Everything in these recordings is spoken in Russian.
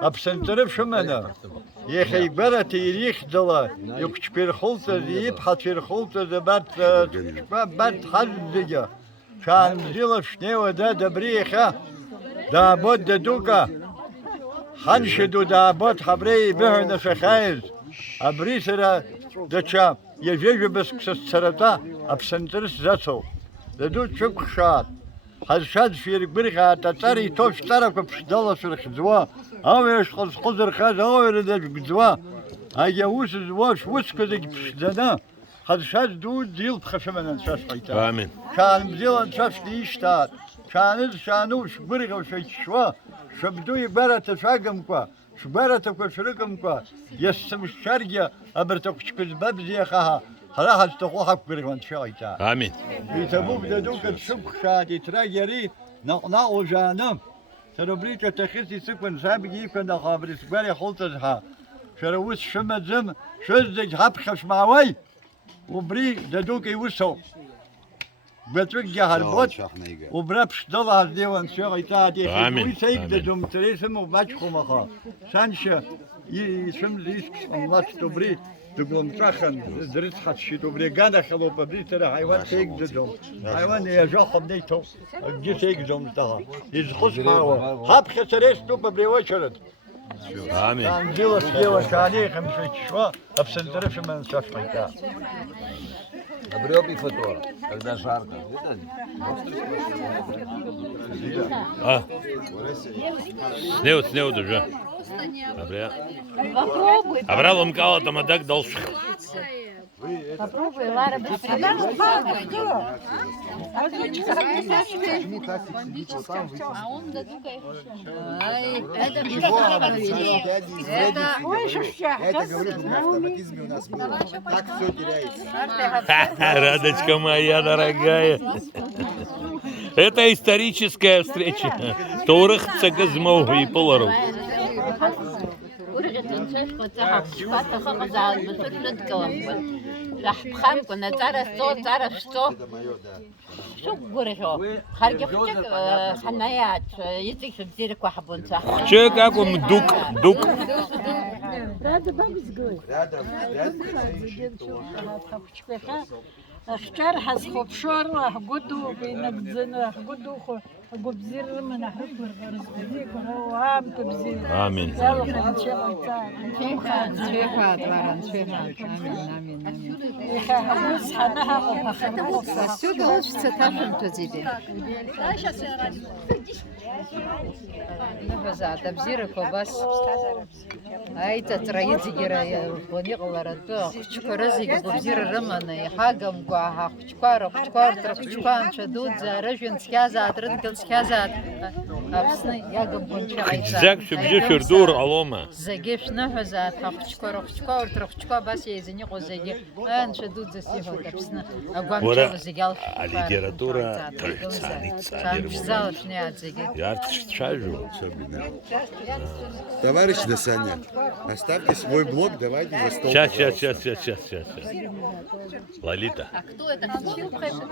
أبسنترف شمنا يخي برت يريخ دلا يكشبير خلطة يب حتير خلطة بات حزجة كان زيلا شنيوة دا دبريخة دا بود دوكا حنشدو دا بود خبري بهنا شخايز أبريسرا دچا يجيج بس كسرتا أبسنترس زاتو دو تشوك شاد حشاد في بريخة تتاري توش طرف بشدالة شرخ زوا أويش قدر خاز أويش زوا هيا وش زواش وش كذا بشدنا حشاد دو ديل بخشمنا نشاش قيتا آمين كان مزيل نشاش ليشتاد كان شانوش بريخة وشي شوا شبدو يبرة تشاقم كوا شبرة تكشركم كوا يسمش شرقيا أبرتك كذباب زيخها خلاص تقول بريخة نشايتا آمين يتبوك دوك الشبك شادي تراجري نقنا وجانم تربريت تخسي سكن سابق يكون خابر سبالي خلطها شروس شمزم شزج حبخش معوي وبري دوك يوسو بتوجه البوت وبربش ضلها ديوان شغي تادي ويسيك دم تريسم وباجخو مخا سانشا يشمز يسكس الله تبري تقوم ترخن درس حد شيء تبري قانا خلو ببري ترى حيوان تيك دم حيوان يجاخ بنيتو جي تيك دم تها يزخش معه هاب خسرش تو ببري وشرد آمين جيلا شاني خمسة شوا أبسنترش من شافعيتا Обрёб и фотора, когда жарко. Снеу даже. Попробуй. Абрал умкала там адак должен. Попробуй, Лара, быстрее. А он додукает. Это Это говорит, в автоматизме у нас было. Так все теряется. Радочка моя дорогая. Это историческая встреча. Турых цегазмов и поларов. Че как он дук. اشتر حس خوب شور و گودو بینک زن گودو خو گوبزیر من حفر غرز بدی کنه عام تبزیر. آمین. يلا خلينا شيخات وارن شيخات آمين. خلاص حناها وبخنا. Отсюда учится ташем-то тебе. نفذ تبزير كوباس أي تتريد زجرا بني غلرتو شكر زجرا ببزير رمنا حاجم قاها شكر تركشكان شدود زارجن سكازا ترنكل سكازا أبسني ياجم بنشايزا زاك شبجي شردور علومة زجيش نفذ شكر تركشكا بس يزني قزجي أن شدود زسيفو أبسنا أقوم زجال ليтература Я шажу. Товарищ Дасаня, оставьте свой блог, давайте за стол. Сейчас. Лолита. А кто это?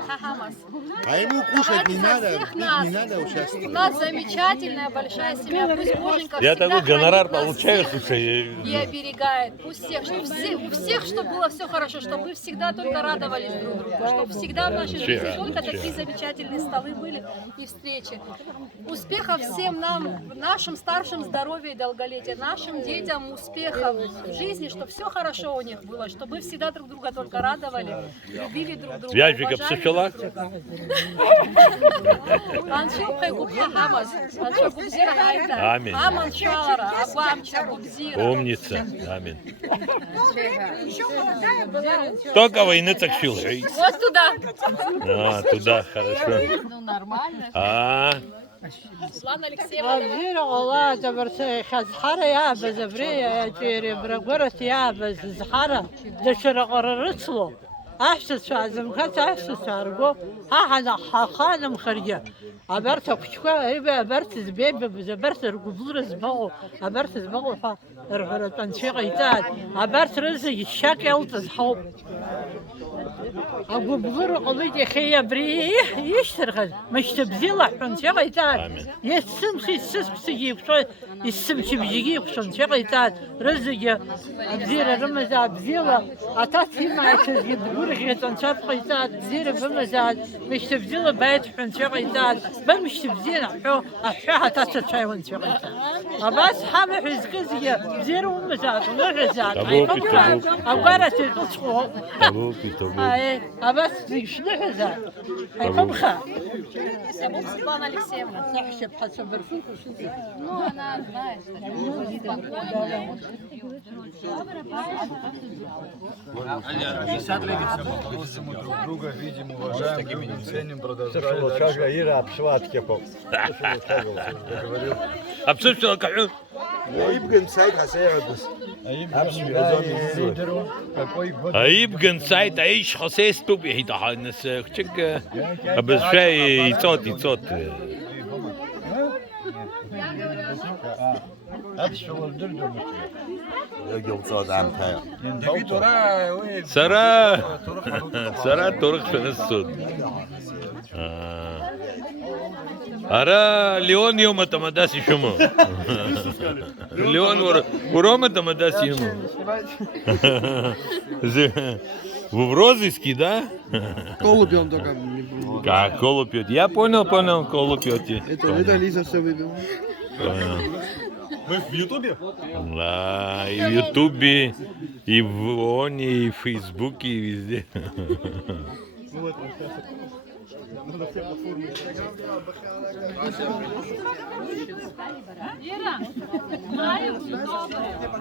Хахамас. А ему кушать не надо, пить не надо У участвовать. нас замечательная большая семья. Пусть Боженька Я всегда такой гонорар хранит нас получаю, всех слушай. и оберегает. Пусть всех, чтобы у всех, чтобы было все хорошо, чтобы вы всегда только радовались друг другу, чтобы всегда в нашей жизни только такие замечательные столы были и встречи. Успехов всем нам, нашим старшим здоровья и долголетия, нашим детям успехов в жизни, чтобы все хорошо у них было, чтобы вы всегда друг друга только радовали, любили друг друга. Вяжика психила? Аминь. Умница. Аминь. Только войны так сил. Вот туда. Туда, хорошо. Ну, нормально. Светлана Алексеевна. أبزير والله تبرت خزحرة يا بزبرية يا جيري برقرة يا بزحرة دشر قررتلو أحسس شازم خس أحسس أرجو أنا خانم خرجة أبرت كشكا هيبة أبرت زبيبة بزبرت رجبور زباغو أبرت زباغو فرغرة تنشيق يتاد أبرت رزق الشاك يلتز حوب أقبلر قليل خيا بريه يشتغل مش تبذله حن شغيتات آمين. يسمخي سيجيب شوي يسمشي بيجيب شن شغيتات رزق أبزير رمز أبزيله أتاتي ما تجيب ورقة تنشر قيتات بزير بمزاج مش تبذله بيت حن شغيتات بل مش تبذله أحشاها تاتشاي ون شغيتات أباس حامل حزقزية بزير ومزاج ورزاج تبوكي. أبغارة القصوى טובוקי, טובוקי. أبس يشلح ذا هيفمخا Светлана Алексеевна. صحشب حسب الفوق Ну, она знает, Просим друг друга, видим, уважаем, любим, ценим, продолжаем. Ира обшватки по. А псу что каху? يمكن سعيد هسيعد بس Какой год? Аибген сайт аиш хосес туби хита ханес чик. Абс шей ицот. Это что вдруг يوم صاد عم تايا سرا турк фенес суд. Ара Леон йома тамадаси шумо. Леон урома тамадаси йому. В розыске, да? Голубем только не было. Как колу пьет? Я понял, колу пьете. Это Лиза все выбила. Вы в Ютубе? Да, и в Ютубе, и в ОНе, и в Фейсбуке, и везде. Ира, знаю, доброе.